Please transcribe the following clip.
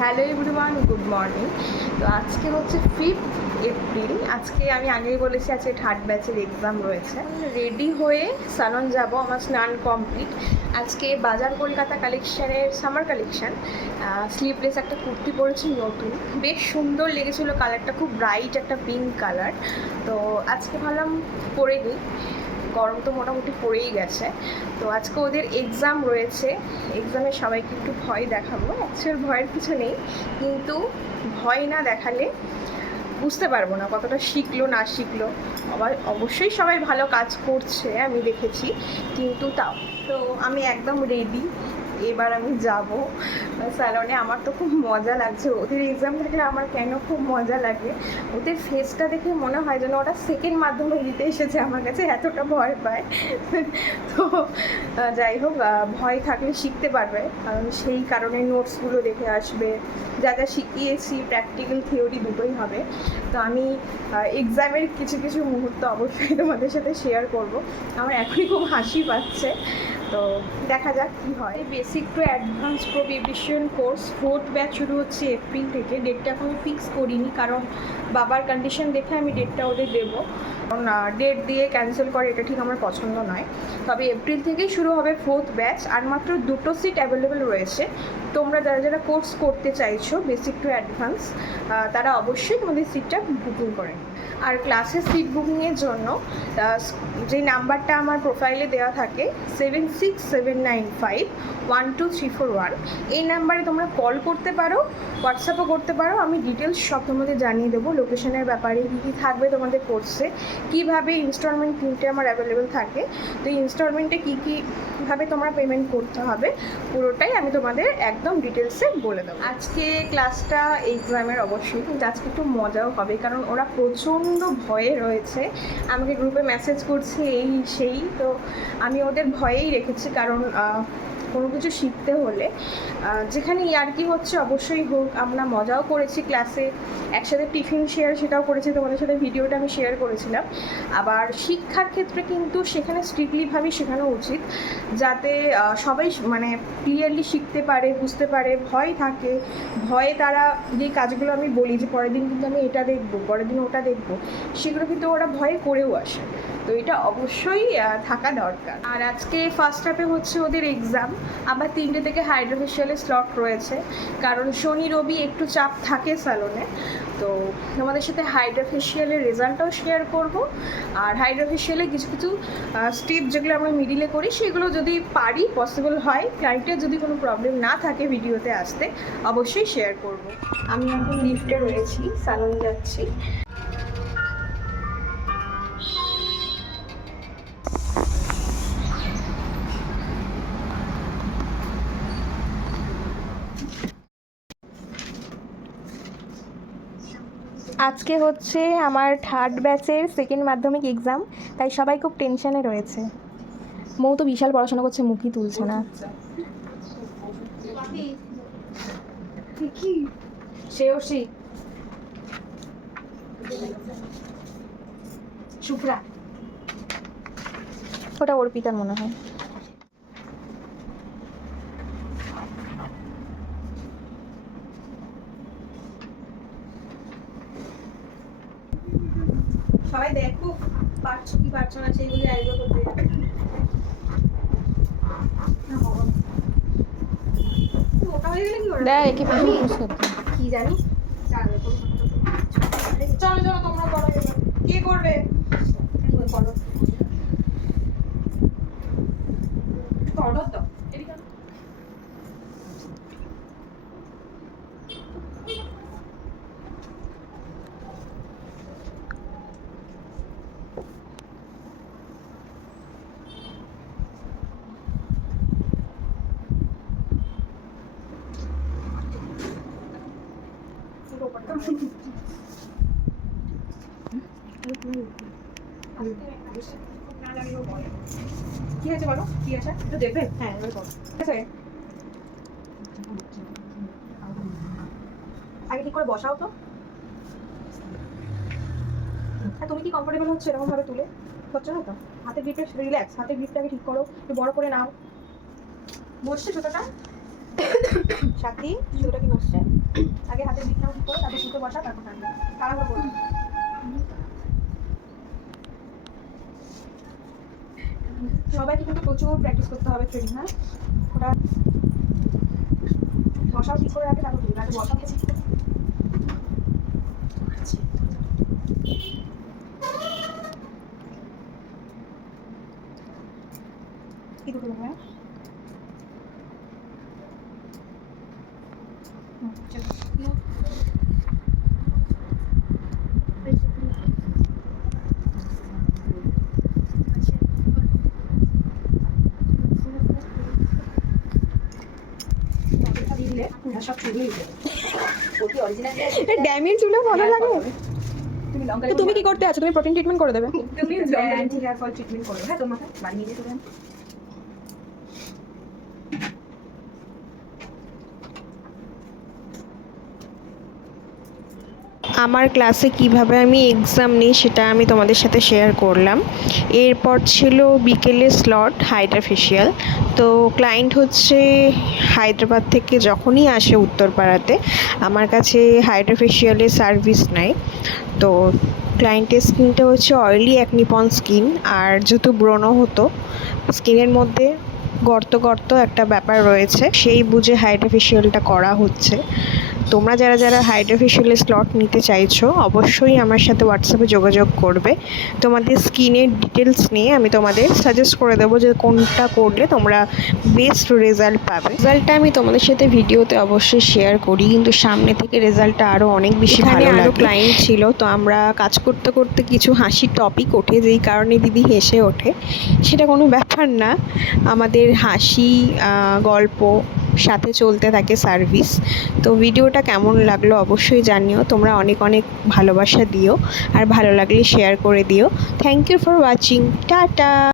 Hello everyone good morning তো আজকে হচ্ছে ফিফথ এপ্রিল আজকে আমি আগেই বলেছি, আজকে থার্ড ব্যাচের এক্সাম রয়েছে। রেডি হয়ে সালন যাব, আমার স্নান কমপ্লিট আজকে বাজার কলকাতা কালেকশানের সামার কালেকশান স্লিভলেস একটা কুর্তি পরেছি, নতুন। বেশ সুন্দর লেগেছিলো কালারটা খুব ব্রাইট একটা পিঙ্ক কালার তো আজকে ভাবলাম পরে নিই। গরম তো মোটামুটি পড়েই গেছে। তো আজকে ওদের এক্সাম রয়েছে। এক্সামে সবাইকে একটু ভয় দেখাবো। অ্যাকচুয়াল ভয়ের কিছু নেই। কিন্তু ভয় না দেখালে বুঝতে পারব না কতটা শিখলো, না শিখলো। আবার অবশ্যই সবাই ভালো কাজ করছে, আমি দেখেছি। কিন্তু তাও। তো আমি একদম রেডি এবার আমি যাব। স্যালনে আমার তো খুব মজা লাগছে। ওদের এক্সাম থাকলে আমার কেন খুব মজা লাগে? ওদের ফেসটা দেখে মনে হয় যেন ওটা সেকেন্ড মাধ্যমে দিতে এসেছে আমার কাছে, এতটা ভয় পায়। তো যাই হোক ভয় থাকলে শিখতে পারবে। কারণ সেই কারণে নোটসগুলো দেখে আসবে। যা যা শিখিয়েছি প্র্যাকটিক্যাল থিওরি দুটোই হবে। তো আমি এক্সামের কিছু কিছু মুহূর্ত অবশ্যই তোমাদের সাথে শেয়ার করব। আমার এখনই খুব হাসি পাচ্ছে। তো দেখা যাক কি হয়। Basic to advance prohibition course fourth batch শুরু হচ্ছে এপ্রিল থেকে। ডেটটা এখনও ফিক্স করিনি, কারণ বাবার কন্ডিশন দেখে আমি ডেটটা ওদের দেবো। ডেট দিয়ে ক্যান্সেল করে এটা ঠিক আমার পছন্দ নয়। তবে এপ্রিল থেকেই শুরু হবে ফোর্থ ব্যাচ আর মাত্র দুটো সিট অ্যাভেলেবেল রয়েছে। তোমরা যারা যারা কোর্স করতে চাইছো বেসিক টু অ্যাডভান্স তারা অবশ্যই তোমাদের সিটটা বুকিং করে। আর ক্লাসের সিট বুকিংয়ের জন্য যে নাম্বারটা আমার প্রোফাইলে দেওয়া থাকে seven six seven nine five one two three four one এই নাম্বারে তোমরা কল করতে পারো হোয়াটসঅ্যাপও করতে পারো, আমি ডিটেলস সব তোমাদের জানিয়ে দেবো লোকেশনের ব্যাপারে কী কী থাকবে তোমাদের কোর্সে কীভাবে ইনস্টলমেন্ট তিনটে আমার অ্যাভেলেবেল থাকে, তো ইনস্টলমেন্টে কী কী কীভাবে তোমরা পেমেন্ট করতে হবে, পুরোটাই আমি তোমাদের একদম ডিটেলসে বলে দেবো। আজকে ক্লাসটা এক্সামের অবশ্যই, কিন্তু আজকে একটু মজাও হবে, কারণ ওরা প্রচণ্ড ভয়ে রয়েছে। আমাকে গ্রুপে মেসেজ করছে এই, সেই, তো আমি ওদের ভয়েই রেখেছি, কারণ কোনো কিছু শিখতে হলে যেখানে ইয়ার্কি হচ্ছে, অবশ্যই হোক, আমরা মজাও করেছি ক্লাসে একসাথে টিফিন শেয়ার সেটাও করেছি, তোমাদের সাথে ভিডিওটা আমি শেয়ার করেছিলাম। আবার শিক্ষার ক্ষেত্রে কিন্তু সেখানে স্ট্রিক্টলিভাবেই শেখানো উচিত, যাতে সবাই মানে ক্লিয়ারলি শিখতে পারে, বুঝতে পারে, ভয় থাকে। ভয়ে তারা যে কাজগুলো আমি বলি যে, পরের দিন কিন্তু আমি এটা দেখব, পরের দিন ওটা দেখব, সেগুলো কিন্তু ওরা ভয়ে করেও আসে। তো এটা অবশ্যই থাকা দরকার। আর আজকে ফার্স্ট হাফে হচ্ছে ওদের এক্সাম আবার তিনটে থেকে হাইড্রোফেশিয়ালের স্লট রয়েছে। কারণ শনি, রবি একটু চাপ থাকে স্যালনে তো তোমাদের সাথে হাইড্রোফেশিয়ালের রেজাল্টটাও শেয়ার করব। আর হাইড্রোফেশিয়ালে কিছু কিছু স্টেপ যেগুলো আমরা মিডিলে করি, সেগুলো যদি পারি পসিবল হয় ক্লায়েন্টের যদি কোনো প্রবলেম না থাকে ভিডিওতে আসতে, অবশ্যই শেয়ার করব। আমি এখন লিফটে রয়েছি স্যালন যাচ্ছি। আজকে হচ্ছে আমার থার্ড ব্যাচের সেকেন্ড মাধ্যমিক এক্সাম তাই সবাই খুব টেনশনে রয়েছে। মৌ তো বিশাল পড়াশোনা করছে মুখই তুলছে না। সেও সেই। ওটা অর্পিতার মনে হয়। সবাই দেখো। পারছ কি পারছ না সেইগুলো আইডিয়া করতে যাবে। হয়ে গেলে কি করে? দেখ পুশ করতে কি জানি? চলো চলো তোমরা করো কে করবে? করো। করো তো এদিকে আনো। পুরো ওপরটা হয়। কি হয়েছে বলো? কি আছে? একটু দেখবে? হ্যাঁ ঠিক আছে? আগে ঠিক করে বসাও তো। আর তুমি কি কমফোর্টেবল হচ্ছে এরকম ভাবে তুলে? হচ্ছে না তো? হাতের গ্রিপে রিল্যাক্স হাতের গ্রিপটাকে ঠিক করো একটু বড় করে নাও। বসছে ছোটটা? সাথী সুতোটা কি বসছে? আগে হাতের দিকটা ঠিক করে তারপর সুতো বসা তারপর টানবে তারপর করবে সবাইকে কিন্তু প্রচুর প্র্যাকটিস করতে হবে ট্রেনিং হ্যাঁ? ওটা বসাও, ঠিক করে রাখে, তারপর আগে বসাও, ঠিক করে কি দুটো হ্যাঁ হুম, চলো। বাকিটা দিয়ে দিলে পুরো সব ছড়িয়ে দিবে। ড্যামের চুলে ভালো লাগে। তুমি কি করতে আছো? তুমি প্রোটিন ট্রিটমেন্ট করে দেবে? তুমি অ্যান্টি হেয়ার ফল ট্রিটমেন্ট করো হ্যাঁ তোমার মাথায় বাড়ি নিয়ে যেতে আমার ক্লাসে কীভাবে আমি এক্সাম নিই সেটা আমি তোমাদের সাথে শেয়ার করলাম। এরপর ছিল বিকেলে স্লট হাইড্রা ফেশিয়াল তো ক্লায়েন্ট হচ্ছে হায়দ্রাবাদ থেকে যখনই আসে উত্তরপাড়াতে, আমার কাছে হাইড্রা ফেশিয়ালের সার্ভিস নেয় তো ক্লায়েন্টের স্কিনটা হচ্ছে অয়েলি অ্যাকনিপন স্কিন আর যেহেতু ব্রণ হতো স্কিনের মধ্যে গর্ত গর্ত একটা ব্যাপার রয়েছে। সেই বুঝে হাইড্রাফেশিয়ালটা করা হচ্ছে। তোমরা যারা যারা হাইড্রা ফেশিয়ালের স্লট নিতে চাইছো অবশ্যই আমার সাথে হোয়াটসঅ্যাপে যোগাযোগ করবে। তোমাদের স্কিনের ডিটেলস নিয়ে আমি তোমাদের সাজেস্ট করে দেবো যে কোনটা করলে তোমরা বেস্ট রেজাল্ট পাবে। রেজাল্টটা আমি তোমাদের সাথে ভিডিওতে অবশ্যই শেয়ার করি কিন্তু সামনে থেকে রেজাল্টটা আরও অনেক বেশি ভালো আরও ক্লায়েন্ট ছিল তো আমরা কাজ করতে করতে কিছু হাসির টপিক ওঠে যেই কারণে দিদি হেসে ওঠে। সেটা কোনো ব্যাপার না। আমাদের হাসি গল্প সাথে চলতে থাকে সার্ভিস। তো ভিডিওটা কেমন লাগল অবশ্যই জানিও। তোমরা অনেক অনেক ভালোবাসা দিও। আর ভালো লাগলে শেয়ার করে দিও। Thank you for watching tata!